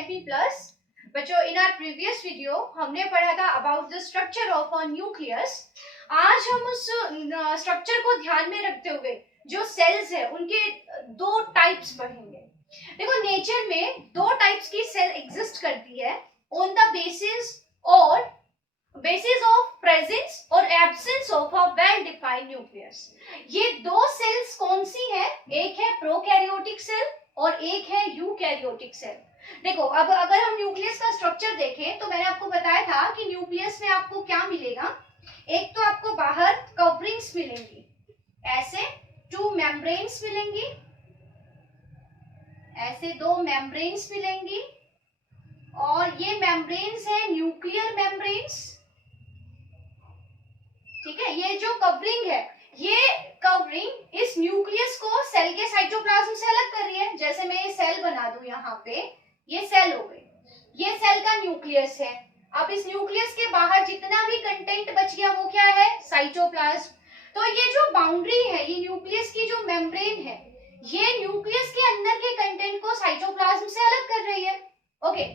10+। बच्चों, in our previous video हमने पढ़ा था about the structure of a nucleus. आज हम उस स्ट्रक्चर को ध्यान में रखते हुए जो सेल्स है उनके दो टाइप्स पढ़ेंगे। देखो, नेचर में दो टाइप्स की सेल एग्जिस्ट करती है on the basis of presence और absence of a well defined nucleus. ये दो सेल्स कौन सी है? एक है प्रोकैरियोटिक सेल और एक है यूकैरियोटिक सेल। देखो, अब अगर हम न्यूक्लियस का स्ट्रक्चर देखें तो मैंने आपको बताया था कि न्यूक्लियस में आपको क्या मिलेगा। एक तो आपको बाहर कवरिंग्स मिलेंगी, ऐसे 2 मेम्ब्रेन्स मिलेंगी, ऐसे 2 मेम्ब्रेन्स मिलेंगी, और ये मेम्ब्रेन्स है न्यूक्लियर मेम्ब्रेन्स। ठीक है, ये जो कवरिंग है, ये कवरिंग इस न्यूक्लियस को सेल के साइटोप्लाज्म से अलग कर रही है। जैसे मैं ये सेल बना दूं, यहाँ पे ये सेल हो गई, ये सेल का न्यूक्लियस है। अब इस न्यूक्लियस के बाहर जितना भी कंटेंट बच गया वो क्या है? साइटोप्लाज्म। तो ये जो बाउंड्री है, ये न्यूक्लियस की जो मेम्ब्रेन है, ये न्यूक्लियस के अंदर के कंटेंट को साइटोप्लाज्म से अलग कर रही है। ओके,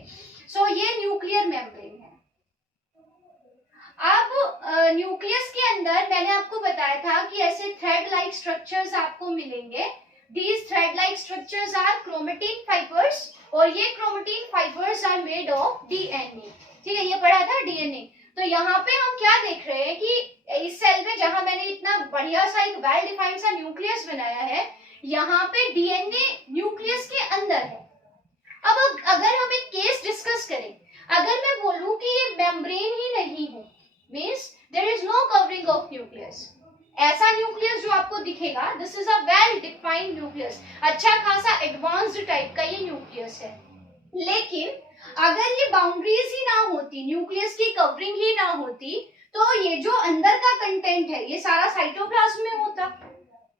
सो ये न्यूक्लियर मेम्ब्रेन है। अब न्यूक्लियस के अंदर मैंने आपको बताया था कि ऐसे थ्रेड लाइक स्ट्रक्चर्स आपको मिलेंगे। These thread like structures are chromatin fibers, और ये chromatin fibers are made of DNA। ठीक है, ये पढ़ा था DNA। तो यहाँ पे हम क्या देख रहे हैं कि इस सेल में जहां मैंने इतना बढ़िया सा एक वेल डिफाइंड सा न्यूक्लियस बनाया है, यहाँ पे DNA न्यूक्लियस के अंदर है। अब अगर हम एक केस डिस्कस करें, अगर मैं बोलूं कि ये मेम्ब्रेन ही नहीं है, means there is no covering of nucleus, ऐसा न्यूक्लियस जो आपको दिखेगा, this is a well defined nucleus, अच्छा खासा एडवांस्ड टाइप का ये न्यूक्लियस है। लेकिन अगर ये बाउंड्रीज ही ना होती, न्यूक्लियस की कवरिंग ही ना होती, तो ये जो अंदर का कंटेंट है ये सारा साइटोप्लाज्म में होता।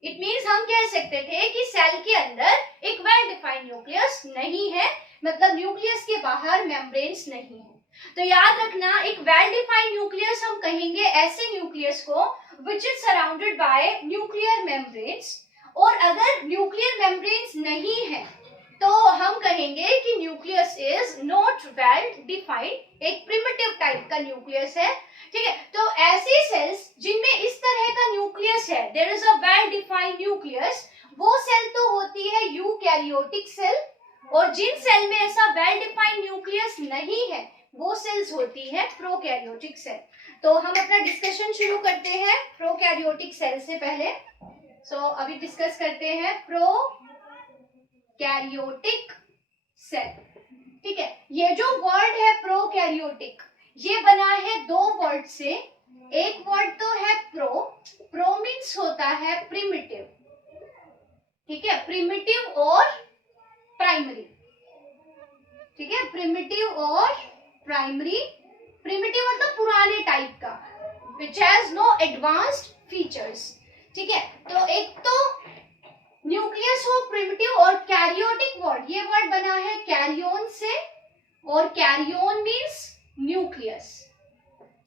इट मीन्स हम कह सकते थे कि सेल के अंदर एक वेल डिफाइंड न्यूक्लियस नहीं है, मतलब न्यूक्लियस के बाहर मेम्ब्रेन्स नहीं है। तो याद रखना, एक वेल डिफाइंड न्यूक्लियस हम कहेंगे ऐसे न्यूक्लियस को which is surrounded by nuclear membranes, और अगर न्यूक्लियर मेम्ब्रेन्स नहीं है तो हम कहेंगे कि nucleus is not well defined, एक प्रिमिटिव टाइप का न्यूक्लियस है। ठीक है, तो ऐसी सेल्स जिनमें इस तरह का न्यूक्लियस है, there is a well defined nucleus, वो सेल तो होती है यूकैरियोटिक सेल, और जिन सेल में ऐसा वेल डिफाइंड न्यूक्लियस नहीं है वो सेल्स होती है प्रोकैरियोटिक सेल। तो हम अपना डिस्कशन शुरू करते हैं प्रोकैरियोटिक सेल से पहले। अभी डिस्कस करते हैं प्रोकैरियोटिक सेल। ठीक है, ये जो वर्ड है प्रोकैरियोटिक, ये बना है दो वर्ड से। एक वर्ड तो है प्रो मीन्स होता है प्रिमिटिव, ठीक है, प्रिमिटिव और प्राइमरी। ठीक है, प्रिमिटिव और प्राइमरी। प्रिमिटिव मतलब पुराने टाइप का, which has no advanced features। ठीक है, तो एक तो न्यूक्लियस हो प्रिमिटिव, और कैरियोटिक वर्ड, ये वर्ड बना है कैरियोन से, और कैरियोन मीन्स न्यूक्लियस।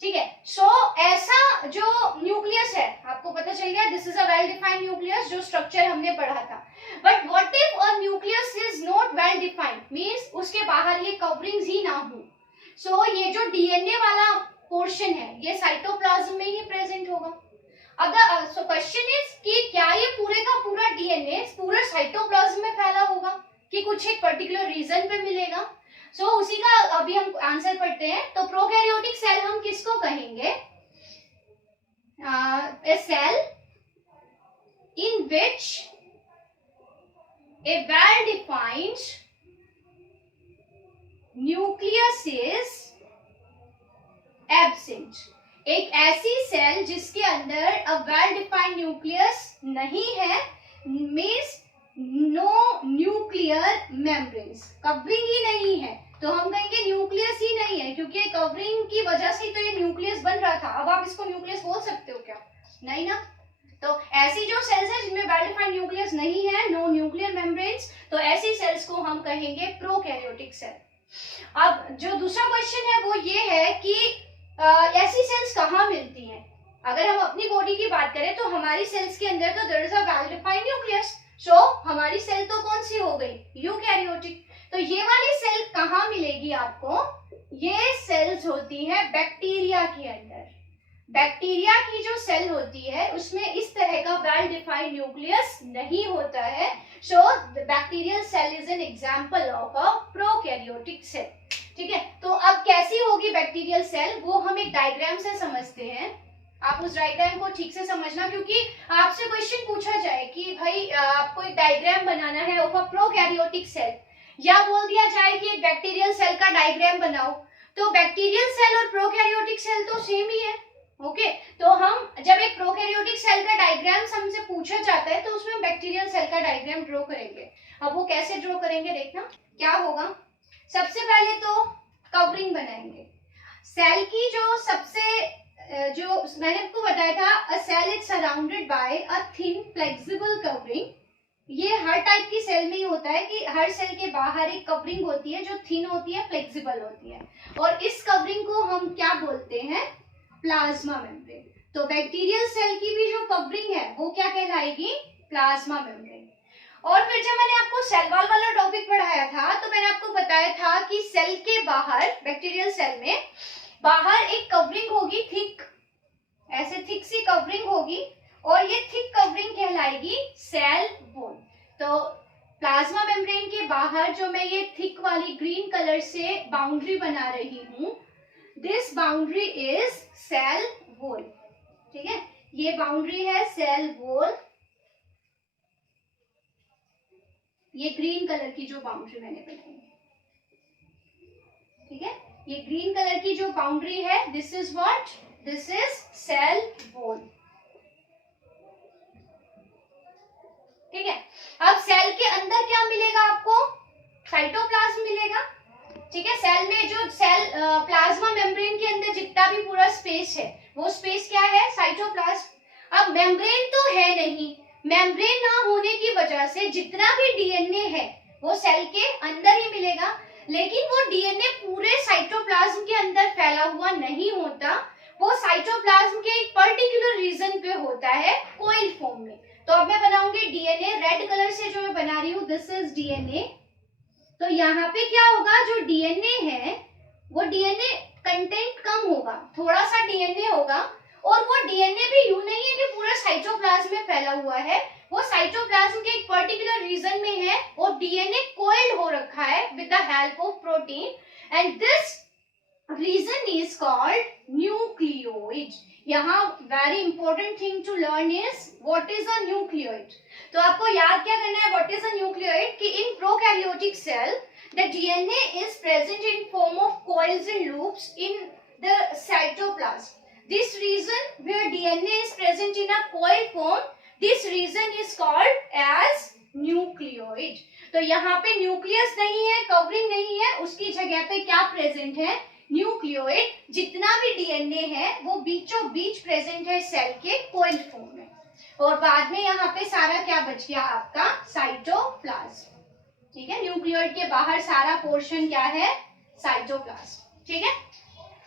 ठीक है, सो ऐसा जो न्यूक्लियस है, आपको पता चल गया this is a well defined nucleus, जो स्ट्रक्चर हमने पढ़ा था। But what if a nucleus is not well defined, means उसके बाहर ये कवरिंग्स ही ना हो। सो ये जो डीएनए वाला पोर्शन है ये साइटोप्लाज्म में ही प्रेजेंट होगा। अब सो क्वेश्चन इज कि क्या ये पूरे का पूरा डीएनए पूरे साइटोप्लाज्म में फैला होगा कि कुछ एक पर्टिकुलर रीजन पे मिलेगा? सो उसी का अभी हम आंसर पढ़ते हैं। तो प्रोकैरियोटिक सेल हम किसको कहेंगे? A cell in which a well defined nucleus is absent. एक ऐसी सेल जिसके अंदर अ वेल डिफाइंड न्यूक्लियस नहीं है, means no nuclear membranes, covering ही नहीं है, तो हम कहेंगे न्यूक्लियस ही नहीं है, क्योंकि कवरिंग की वजह से तो ये न्यूक्लियस बन रहा था। अब आप इसको न्यूक्लियस बोल सकते हो क्या? नहीं ना। तो ऐसी जो सेल्स है जिनमें वेल डिफाइंड न्यूक्लियस नहीं है, नो न्यूक्लियर मेम्ब्रेन्स, तो ऐसी सेल्स को हम कहेंगे प्रोकैरियोटिक सेल। अब जो दूसरा क्वेश्चन है वो ये है कि ऐसी सेल्स कहाँ मिलती हैं? अगर हम अपनी बॉडी की बात करें तो हमारी सेल्स के अंदर तो there is a well defined nucleus, so हमारी सेल तो कौन सी हो गई? यूकैरियोटिक। तो ये वाली सेल कहाँ मिलेगी आपको? ये सेल्स होती है बैक्टीरिया के अंदर। बैक्टीरिया की जो सेल होती है उसमें इस तरह का वेल डिफाइंड न्यूक्लियस नहीं होता है। So the bacterial cell is an example of a prokaryotic cell. ठीक है, तो अब कैसी होगी बैक्टीरियल सेल, वो हम एक डायग्राम से समझते हैं। आप उस डायग्राम को ठीक से समझना, क्योंकि आपसे क्वेश्चन पूछा जाए कि भाई आपको एक डायग्राम बनाना है ऑफ अ प्रोकैरियोटिक सेल, या बोल दिया जाए कि एक बैक्टीरियल सेल का डायग्राम बनाओ, तो बैक्टीरियल सेल और प्रोकैरियोटिक सेल तो सेम ही है। ओके, तो हम जब एक प्रोकैरियोटिक सेल का डायग्राम हमसे पूछा जाता है तो उसमें हम बैक्टीरियल सेल का डायग्राम ड्रॉ करेंगे। अब वो कैसे ड्रॉ करेंगे देखना क्या होगा। सबसे पहले तो कवरिंग बनाएंगे सेल की। जो सबसे जो मैंने आपको बताया था, a cell is surrounded by a thin flexible covering. ये हर टाइप की सेल में ही होता है कि हर सेल के बाहर एक कवरिंग होती है जो थिन होती है, फ्लेक्सिबल होती है, और इस कवरिंग को हम क्या बोलते हैं? Plasma membrane. तो बैक्टीरियल सेल की भी जो कवरिंग है वो क्या कहलाएगी? Plasma membrane. और फिर जब मैंने आपको सेल वॉल वाला टॉपिक पढ़ाया था तो मैंने आपको बताया था कि सेल के बाहर, बैक्टीरियल सेल में बाहर एक कवरिंग होगी थिक, ऐसे थिक सी कवरिंग होगी, और ये थिक कवरिंग कहलाएगी सेल वॉल। तो प्लाज्मा मेम्ब्रेन के बाहर जो मैं ये थिक वाली ग्रीन कलर से बाउंड्री बना रही हूँ, this boundary is cell wall. ठीक है, ये बाउंड्री है सेल वॉल, ये ग्रीन कलर की जो बाउंड्री मैंने बनाई है। ठीक है, ये ग्रीन कलर की जो बाउंड्री है, this is what? This is cell wall. ठीक है, अब सेल के अंदर क्या मिलेगा आपको? साइटोप्लाज्म मिलेगा। ठीक है, सेल में जो प्लाज्मा मेम्ब्रेन के अंदर जितना भी पूरा स्पेस है वो स्पेस क्या है? साइटोप्लाज्म। अब मेम्ब्रेन तो है नहीं, मेम्ब्रेन ना होने की वजह से जितना भी डीएनए है वो सेल के अंदर ही मिलेगा, लेकिन वो डीएनए पूरे साइटोप्लाज्म के अंदर फैला हुआ नहीं होता, वो साइटोप्लाज्म के एक पर्टिकुलर रीजन पे होता है, कोइल फॉर्म में। तो अब मैं बनाऊंगी डीएनए, रेड कलर से जो मैं बना रही हूँ, दिस इज डीएनए। तो यहाँ पे क्या होगा? जो डीएनए है वो डीएनए कंटेंट कम होगा, थोड़ा सा डीएनए होगा, और वो डीएनए भी यूं नहीं है कि पूरा साइटोप्लाज्म में फैला हुआ है, वो साइटोप्लाज्म के एक पर्टिकुलर रीजन में है, और डीएनए कोइल्ड हो रखा है with the help of protein, and this region is called nucleoid. यहाँ very important thing to learn is what is a nucleoid. तो आपको याद क्या करना है व्हाट इज अ न्यूक्लियोइड? कि in prokaryotic cell the DNA is present in form of coils and loops in the cytoplasm. This region where DNA is present in a coil form, this region is called as nucleoid. तो यहाँ पे nucleus नहीं है, covering नहीं है, उसकी जगह पे क्या प्रेजेंट है? न्यूक्लियोइड। जितना भी डीएनए है वो बीचों बीच प्रेजेंट है सेल के कोइल फॉर्म में, और बाद में यहाँ पे सारा क्या बच गया आपका? साइटोप्लाज्म। ठीक है, न्यूक्लियोइड के बाहर सारा पोर्शन क्या है? साइटोप्लाज्म। ठीक है,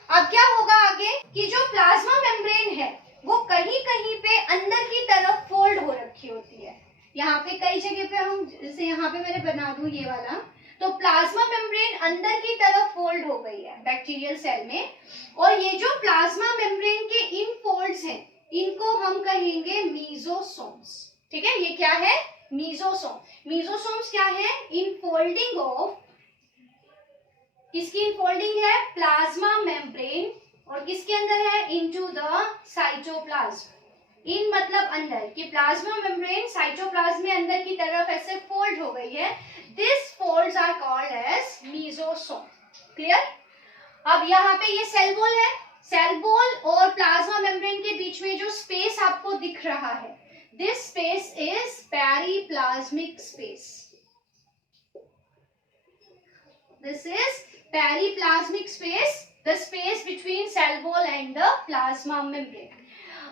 अब क्या होगा आगे कि जो प्लाज्मा मेम्ब्रेन है वो कहीं कहीं पे अंदर की तरफ फोल्ड हो रखी होती है। यहाँ पे कई जगह पे हम, जैसे यहाँ पे मैंने बना दूं ये वाला, तो प्लाज्मा मेम्ब्रेन अंदर की तरफ फोल्ड हो गई है बैक्टीरियल सेल में, और ये जो प्लाज्मा मेम्ब्रेन के इन फोल्ड्स हैं इनको हम कहेंगे मीजोसोम्स। ठीक है, ये क्या है? मीजोसोम। मीजोसोम्स क्या है? इनफोल्डिंग ऑफ, किसकी इनफोल्डिंग है? प्लाज्मा मेम्ब्रेन, और किसके अंदर है? Into the cytoplasm. इन मतलब अंदर, कि प्लाज्मा मेम्ब्रेन साइटोप्लाज्म में अंदर की तरफ ऐसे फोल्ड हो गई है, this folds are called as mesosome. Clear? अब यहाँ पे ये सेल वॉल है, सेल वॉल और प्लाज्मा मेम्ब्रेन के बीच में जो स्पेस आपको दिख रहा है, this space is periplasmic space. This is periplasmic space, the space between cell wall and the plasma membrane.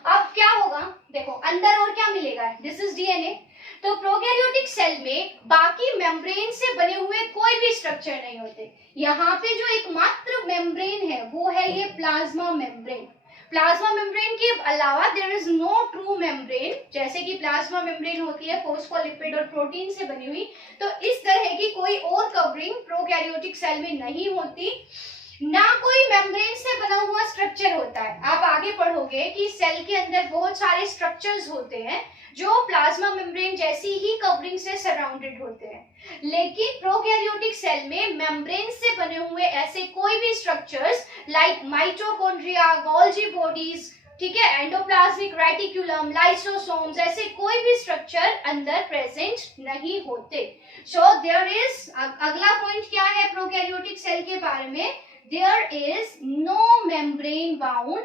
अब क्या होगा? देखो अंदर और क्या मिलेगा? This is DNA. तो प्रोकैरियोटिक सेल में बाकी मेम्ब्रेन से बने हुए कोई भी स्ट्रक्चर नहीं होते। यहाँ पे जो एकमात्र मेम्ब्रेन है वो है ये प्लाज्मा मेम्ब्रेन। प्लाज्मा मेम्ब्रेन के अलावा there is no true membrane, जैसे कि प्लाज्मा मेम्ब्रेन होती है फोस्फोलिपिड और प्रोटीन से बनी हुई, तो इस तरह की कोई और कवरिंग प्रोकैरियोटिक सेल में नहीं होती, ना कोई मेम्ब्रेन से बना हुआ स्ट्रक्चर होता है। आप आगे पढ़ोगे कि सेल के अंदर बहुत सारे स्ट्रक्चर्स होते हैं जो प्लाज्मा मेम्ब्रेन जैसी ही कवरिंग से सराउंडेड होते हैं, लेकिन प्रोकैरियोटिक सेल में मेम्ब्रेन से बने हुए ऐसे कोई भी structures like mitochondria, Golgi bodies, ठीक है, एंडोप्लाज्मिक रेटिकुलम, लाइसोसोम्स, ऐसे कोई भी स्ट्रक्चर अंदर प्रेजेंट नहीं होते। सो देयर इज, अगला पॉइंट क्या है प्रोकैरियोटिक सेल के बारे में, there is no membrane bound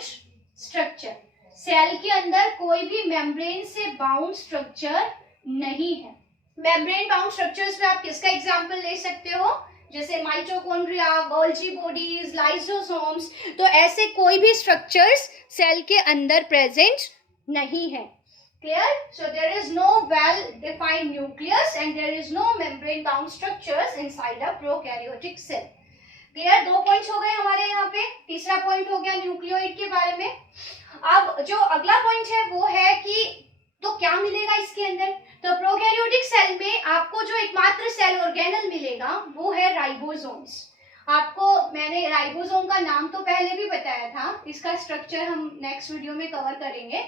structure, cell के अंदर कोई भी मेम्ब्रेन से बाउंड स्ट्रक्चर नहीं है। मेम्ब्रेन बाउंड स्ट्रक्चर्स में आप किसका एग्जांपल ले सकते हो, जैसे माइटोकॉन्ड्रिया, गोल्जी बॉडीज, लाइसोसोम्स, तो ऐसे कोई भी स्ट्रक्चर्स सेल के अंदर प्रेजेंट नहीं है। Clear? So there is no well defined nucleus and there is no membrane bound structures inside a prokaryotic cell. Clear? 2 points हो गए हमारे यहाँ पे। तीसरा पॉइंट हो गया न्यूक्लियोइड के बारे में। अब जो अगला पॉइंट है वो है कि तो क्या मिलेगा इसके अंदर, तो प्रोकैरियोटिक सेल में आपको जो एकमात्र सेल ऑर्गेनल मिलेगा वो है राइबोसोम्स। आपको मैंने राइबोसोम का नाम तो पहले भी बताया था, इसका स्ट्रक्चर हम नेक्स्ट वीडियो में कवर करेंगे।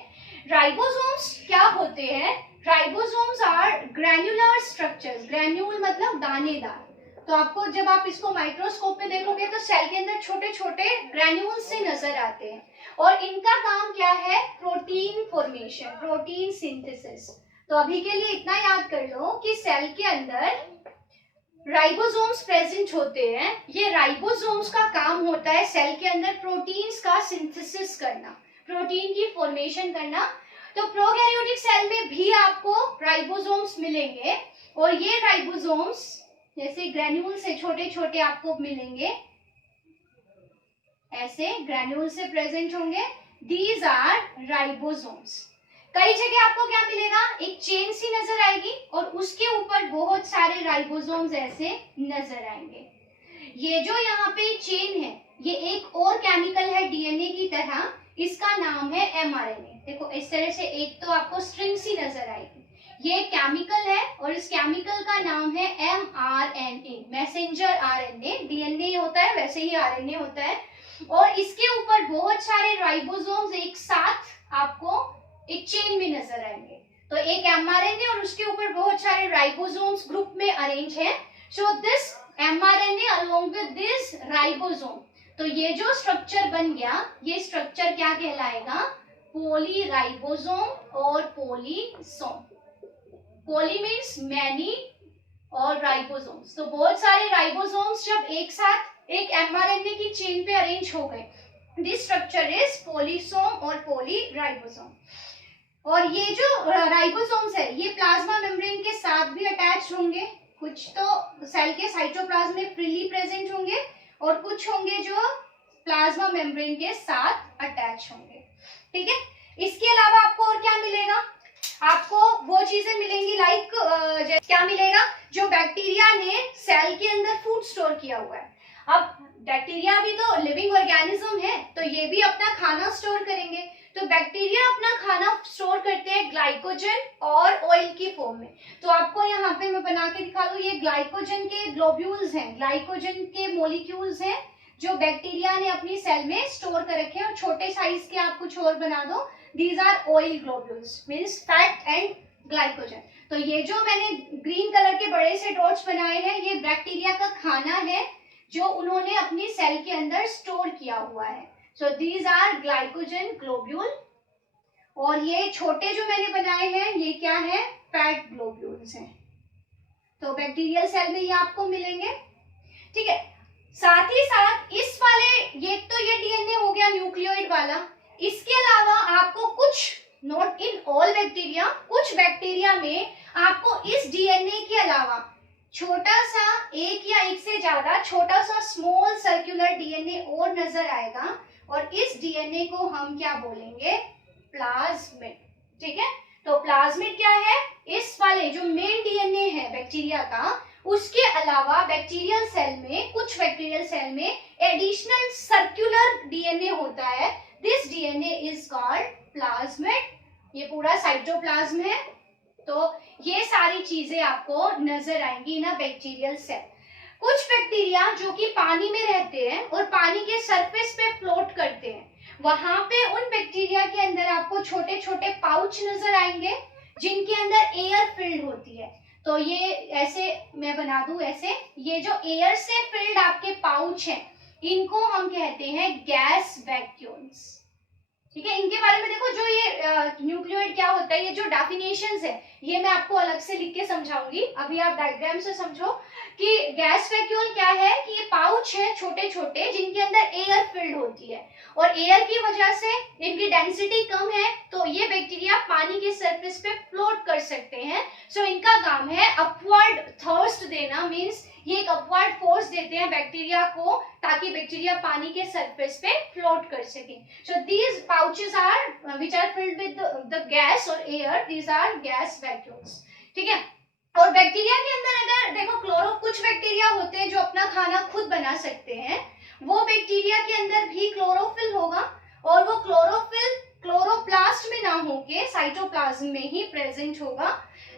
राइबोसोम्स क्या होते हैं, ribosomes are granular structures, granule मतलब दानेदार, तो आपको जब आप इसको माइक्रोस्कोप में देखोगे तो सेल के अंदर छोटे छोटे ग्रैन्यूल से नजर आते हैं, और इनका काम क्या है, प्रोटीन फॉर्मेशन, प्रोटीन सिंथेसिस। तो अभी के लिए इतना याद कर लो कि सेल के अंदर राइबोसोम्स प्रेजेंट होते हैं। ये राइबोसोम्स का काम होता है सेल के अंदर प्रोटीन्स का सिंथेसिस करना, प्रोटीन की फॉर्मेशन करना। तो प्रोकैरियोटिक सेल में भी आपको राइबोसोम्स मिलेंगे, और ये राइबोसोम्स जैसे ग्रैन्यूल से छोटे छोटे आपको मिलेंगे, ऐसे ग्रैन्यूल से प्रेजेंट होंगे, दीज आर राइबोसोम्स। कई जगह आपको क्या मिलेगा, एक चेन सी नजर आएगी और उसके ऊपर बहुत सारे राइबोसोम्स ऐसे नजर आएंगे। ये जो यहाँ पे चेन है ये एक और केमिकल है डीएनए की तरह, इसका नाम है एमआरएनए। देखो इस तरह से एक तो आपको स्ट्रिंग सी नजर आएगी, ये केमिकल है और इस केमिकल का नाम है एमआरएनए, मैसेंजर आरएनए। डीएनए होता है वैसे ही आरएनए होता है, और इसके ऊपर बहुत सारे राइबोसोम्स एक साथ आपको एक चेन में नजर आएंगे। तो एक एमआरएनए और उसके ऊपर बहुत सारे राइबोसोम्स ग्रुप में अरेंज है। So this mRNA along with this ribosome, तो ये जो स्ट्रक्चर बन गया ये स्ट्रक्चर क्या कहलाएगा, पॉलीराइबोसोम और पॉलीसोम। पॉली मीन्स मैनी और राइबोसोम्स, तो बहुत सारे राइबोसोम्स जब एक साथ एक एमआरएनए की चेन पे अरेंज हो गए, दिस स्ट्रक्चर इज पॉलीसोम और पॉलीराइबोसोम। और ये जो राइबोसोम्स है ये प्लाज्मा मेम्ब्रेन के साथ भी अटैच होंगे, कुछ तो सेल के साइटोप्लाज्म में फ्रीली प्रेजेंट होंगे और कुछ होंगे जो प्लाज्मा मेम्ब्रेन के साथ अटैच होंगे। ठीक है, इसके अलावा आपको और क्या मिलेगा, आपको वो चीजें मिलेंगी लाइक क्या मिलेगा, जो बैक्टीरिया ने सेल के अंदर फूड स्टोर किया हुआ है। अब बैक्टीरिया भी तो लिविंग ऑर्गेनिज्म है, तो ये भी अपना खाना स्टोर करेंगे। तो बैक्टीरिया अपना खाना स्टोर करते हैं ग्लाइकोजन और ऑयल की फॉर्म में। तो आपको यहाँ पे मैं बना के दिखा दूं, ये ग्लाइकोजन के ग्लोब्यूल्स हैं, ग्लाइकोजन के मोलिक्यूल्स हैं जो बैक्टीरिया ने अपनी सेल में स्टोर कर रखे हैं, और छोटे साइज के आप कुछ और बना दो, these are oil globules means fat and glycogen. तो ये जो मैंने ग्रीन कलर के बड़े से डॉट्स बनाए हैं ये बैक्टीरिया का खाना है जो उन्होंने अपनी सेल के अंदर स्टोर किया हुआ है। So these are glycogen globule, और ये छोटे जो मैंने बनाए हैं ये क्या है, फैट ग्लोब्यूल्स हैं। तो बैक्टीरियल सेल में ये आपको मिलेंगे। ठीक है, साथ ही साथ इस वाले ये तो ये डीएनए हो गया न्यूक्लियोइड वाला, इसके अलावा आपको कुछ, नॉट इन ऑल बैक्टीरिया, कुछ बैक्टीरिया में आपको इस डीएनए के अलावा छोटा सा एक या एक से ज्यादा छोटा सा स्मॉल सर्कुलर डीएनए और नजर आएगा, और इस डीएनए को हम क्या बोलेंगे, प्लाज्मिड। ठीक है, तो प्लाज्मिड क्या है, इस वाले जो मेन डीएनए है बैक्टीरिया का, उसके अलावा बैक्टीरियल सेल में, कुछ बैक्टीरियल सेल में एडिशनल सर्कुलर डीएनए होता है this DNA is called plasmid. ये पूरा साइटोप्लाज्म है। तो ये सारी चीजें आपको नजर आएंगी ना बैक्टीरियल सेल। कुछ बैक्टीरिया जो कि पानी में रहते हैं और पानी के सरफेस पे फ्लोट करते हैं, वहां पे उन बैक्टीरिया के अंदर आपको छोटे छोटे पाउच नजर आएंगे जिनके अंदर एयर फिल्ड होती है। तो ये ऐसे मैं बना दूं, ऐसे ये जो एयर से फिल्ड आपके पाउच हैं, इनको हम कहते हैं गैस वैक्यूल्स। ठीक है, इनके बारे में देखो, जो ये न्यूक्लियोइड क्या होता है, ये जो डेफिनेशंस है ये मैं आपको अलग से लिख के समझाऊंगी। अभी आप डायग्राम से समझो कि गैस वैक्यूल क्या है, कि ये पाउच है छोटे छोटे जिनके अंदर एयर फिल्ड होती है, और एयर की वजह से इनकी डेंसिटी कम है तो ये बैक्टीरिया पानी के सरफेस पे फ्लोट कर सकते हैं। सो इनका काम है अपवर्ड थर्स्ट देना, मींस ये एक अपवर्ड फोर्स देते हैं बैक्टीरिया को ताकि बैक्टीरिया पानी के सरफेस पे फ्लोट कर सके। So these pouches are which are filled with the gas और air, these are gas vacuoles. ठीक है, और बैक्टीरिया के अंदर अगर देखो कुछ बैक्टीरिया होते हैं जो अपना खाना खुद बना सकते हैं, वो बैक्टीरिया के अंदर भी क्लोरोफिल होगा, और वो क्लोरोफिल क्लोरोप्लास्ट में ना होके साइटोप्लाज्म में ही प्रेजेंट होगा।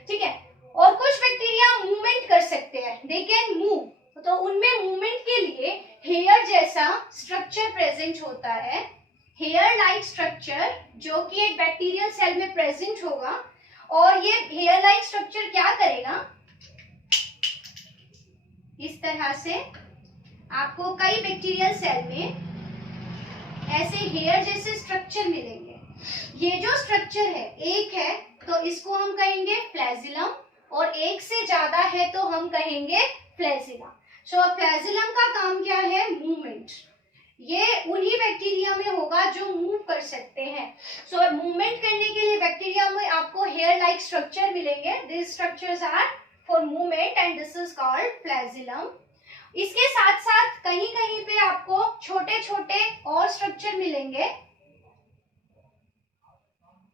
ठीक है, और कुछ बैक्टीरिया मूवमेंट कर सकते हैं, दे कैन मूव, तो उनमें मूवमेंट के लिए हेयर जैसा स्ट्रक्चर प्रेजेंट होता है, हेयर लाइक स्ट्रक्चर, जो कि एक बैक्टीरियल सेल में प्रेजेंट होगा। और ये हेयर लाइक स्ट्रक्चर क्या करेगा, इस तरह से आपको कई बैक्टीरियल सेल में ऐसे हेयर जैसे स्ट्रक्चर मिलेंगे। ये जो स्ट्रक्चर है, एक है तो इसको हम कहेंगे फ्लैजिलम, और एक से ज्यादा है तो हम कहेंगे फ्लैजिला। सो फ्लैजिलम का काम क्या है, मूवमेंट। ये उन्हीं बैक्टीरिया में होगा जो मूव कर सकते हैं। सो मूवमेंट करने के लिए बैक्टीरिया में आपको हेयर लाइक स्ट्रक्चर मिलेंगे, this structures are for movement and this is called flagellum. इसके साथ साथ कहीं कहीं पे आपको छोटे छोटे और स्ट्रक्चर मिलेंगे,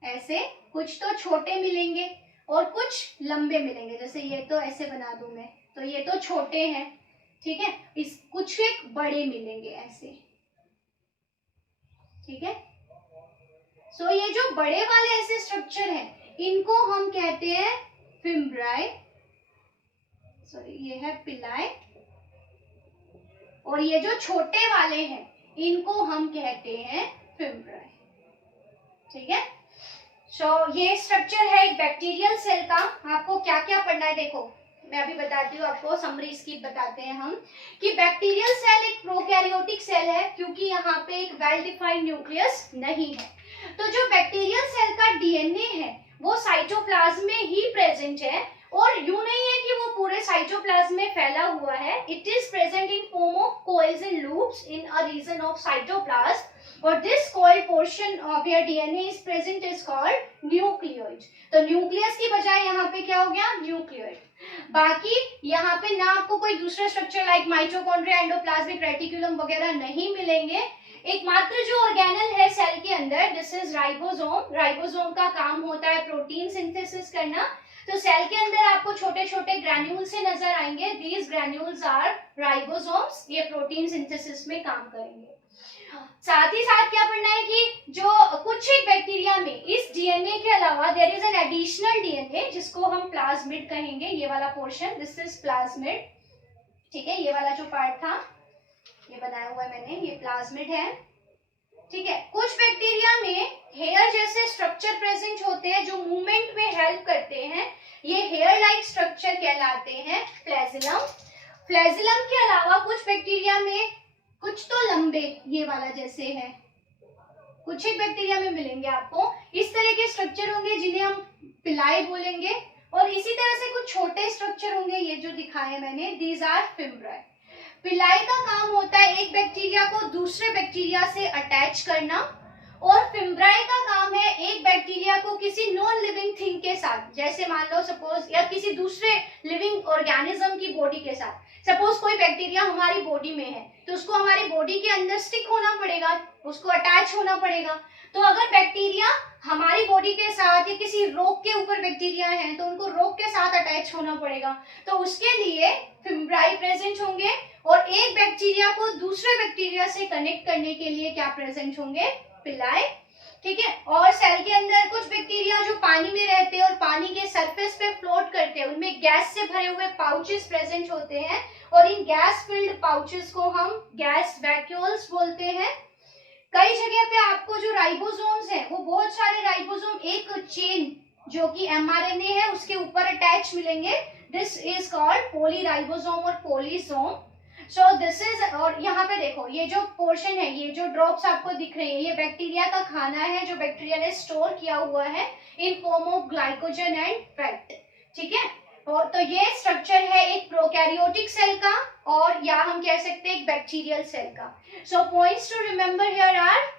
ऐसे कुछ तो छोटे मिलेंगे और कुछ लंबे मिलेंगे। जैसे ये तो ऐसे बना दूं मैं, तो ये तो छोटे हैं, ठीक है, इस कुछ एक बड़े मिलेंगे ऐसे। ठीक है, सो ये जो बड़े वाले ऐसे स्ट्रक्चर हैं, इनको हम कहते हैं फिम्ब्राई, सॉरी ये है पिलाई, और ये जो छोटे वाले हैं इनको हम कहते हैं फिम्ब्राई। ठीक है, सो ये स्ट्रक्चर है एक बैक्टीरियल सेल का। आपको क्या क्या पढ़ना है देखो, मैं अभी बताती हूँ आपको, समरी इसकी बताते हैं हम कि बैक्टीरियल सेल एक प्रोकैरियोटिक सेल है क्योंकि यहाँ पे एक वेल डिफाइंड न्यूक्लियस नहीं है। तो जो बैक्टीरियल सेल का डीएनए है वो साइटोप्लाज्म में ही प्रेजेंट है, और यूं नहीं है कि वो पूरे साइटोप्लाज्म में फैला हुआ है, it is present in form of coils and loops in a region of cytoplasm, और this coil portion of your DNA is present is called nucleoid. तो न्यूक्लियस की बजाय यहाँ पे क्या हो गया, न्यूक्लियोइड। बाकी यहाँ पे ना आपको कोई दूसरे structure like mitochondria, endoplasmic reticulum वगैरह नहीं मिलेंगे। एकमात्र जो ऑर्गेनल है सेल के अंदर, दिस इज राइबोसोम। राइबोसोम का काम होता है प्रोटीन सिंथेसिस करना। तो सेल के अंदर आपको छोटे छोटे ग्रैन्यूल से नजर आएंगे, दीज ग्रैन्यूल्स आर राइबोसोम्स, ये प्रोटीन सिंथेसिस में काम करेंगे। साथ ही साथ क्या पढ़ना है कि जो कुछ एक बैक्टीरिया में इस डीएनए के अलावा there is an additional DNA जिसको हम प्लाज्मिड कहेंगे, ये वाला पोर्शन, दिस इज प्लाज्मिड। ठीक है, ये वाला जो पार्ट था ये बनाया हुआ है मैंने, ये प्लाज्मिड है। ठीक है, कुछ बैक्टीरिया में हेयर जैसे स्ट्रक्चर प्रेजेंट होते हैं जो मूवमेंट में हेल्प करते हैं, ये हेयर लाइक स्ट्रक्चर कहलाते हैं फ्लैजिलम। फ्लैजिलम के अलावा कुछ बैक्टीरिया में कुछ तो लंबे, ये वाला जैसे है, कुछ एक बैक्टीरिया में मिलेंगे आपको इस तरह के स्ट्रक्चर होंगे जिन्हें हम पिलाई बोलेंगे, और इसी तरह से कुछ छोटे स्ट्रक्चर होंगे, ये जो दिखाए मैंने, दीज आर फिम्ब्राई। पिलाई का काम होता है एक बैक्टीरिया को दूसरे बैक्टीरिया से अटैच करना, और फिम्ब्राई का काम है एक बैक्टीरिया को किसी नॉन लिविंग थिंग के साथ, जैसे मान लो सपोज, या किसी दूसरे लिविंग ऑर्गेनिज्म की बॉडी के साथ। सपोज कोई बैक्टीरिया हमारी बॉडी में है तो उसको हमारी बॉडी के अंदर स्टिक होना पड़ेगा, उसको अटैच होना पड़ेगा। तो अगर बैक्टीरिया हमारी बॉडी के साथ या किसी रोग के ऊपर बैक्टीरिया है तो उनको रोग के साथ अटैच होना पड़ेगा, तो उसके लिए फिम्ब्राई प्रेजेंट होंगे, और एक बैक्टीरिया को दूसरे बैक्टीरिया से कनेक्ट करने के लिए क्या प्रेजेंट होंगे, पिल्लाई, ठीक है। और सेल के अंदर कुछ बैक्टीरिया जो पानी में रहते हैं और पानी के सरफेस पे फ्लोट करते हैं, उनमें गैस से भरे हुए पाउचेस प्रेजेंट होते हैं और इन गैस फिल्ड पाउचेस को हम गैस वैक्यूल्स बोलते हैं। कई जगह पे आपको जो राइबोसोम्स हैं वो बहुत सारे राइबोसोम एक चेन जो कि एमआरएनए है उसके ऊपर अटैच मिलेंगे। दिस इज कॉल्ड पॉलीराइबोसोम और पॉलीसोम। सो दिस इज, और यहाँ पे देखो ये जो पोर्शन है, ये जो ड्रॉप्स आपको दिख रही है, ये बैक्टीरिया का खाना है जो बैक्टीरिया ने स्टोर किया हुआ है इन form of glycogen and fat, ठीक है। और तो ये स्ट्रक्चर है एक प्रोकैरियोटिक सेल का और या हम कह सकते हैं एक बैक्टीरियल सेल का। So points to remember here are,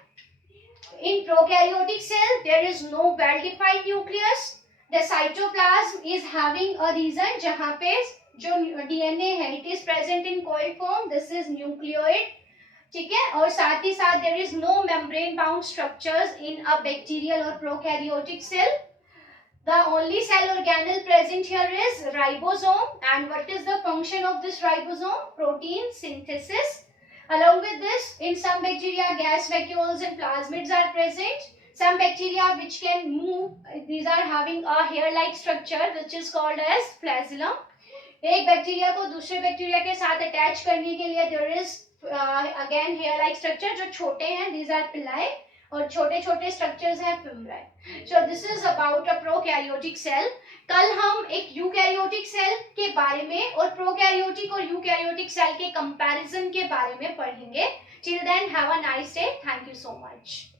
in prokaryotic cell there is no well defined nucleus, the cytoplasm is having a region जहाँ पे जो डीएनए है it is present in coil form, this is nucleoid, ठीक है। और साथ ही साथ there is no membrane bound structures in a bacterial or prokaryotic cell. The only cell organelle present here is ribosome, and what is the function of this ribosome? Protein synthesis. Along with this, in some bacteria, gas vacuoles and plasmids are present. Some bacteria which can move, these are having a hair-like structure which is called as flagellum. एक bacteria को दूसरे bacteria के साथ attach करने के लिए there is again hair-like structure जो छोटे हैं, these are पिल्लाई, और छोटे छोटे स्ट्रक्चर्स हैं fimbriae. So this is about a prokaryotic cell. कल हम एक यूकैरियोटिक सेल के बारे में और प्रोकैरियोटिक और यूकैरियोटिक सेल के कंपैरिजन के बारे में पढ़ेंगे। Till then have a nice day, thank you so much.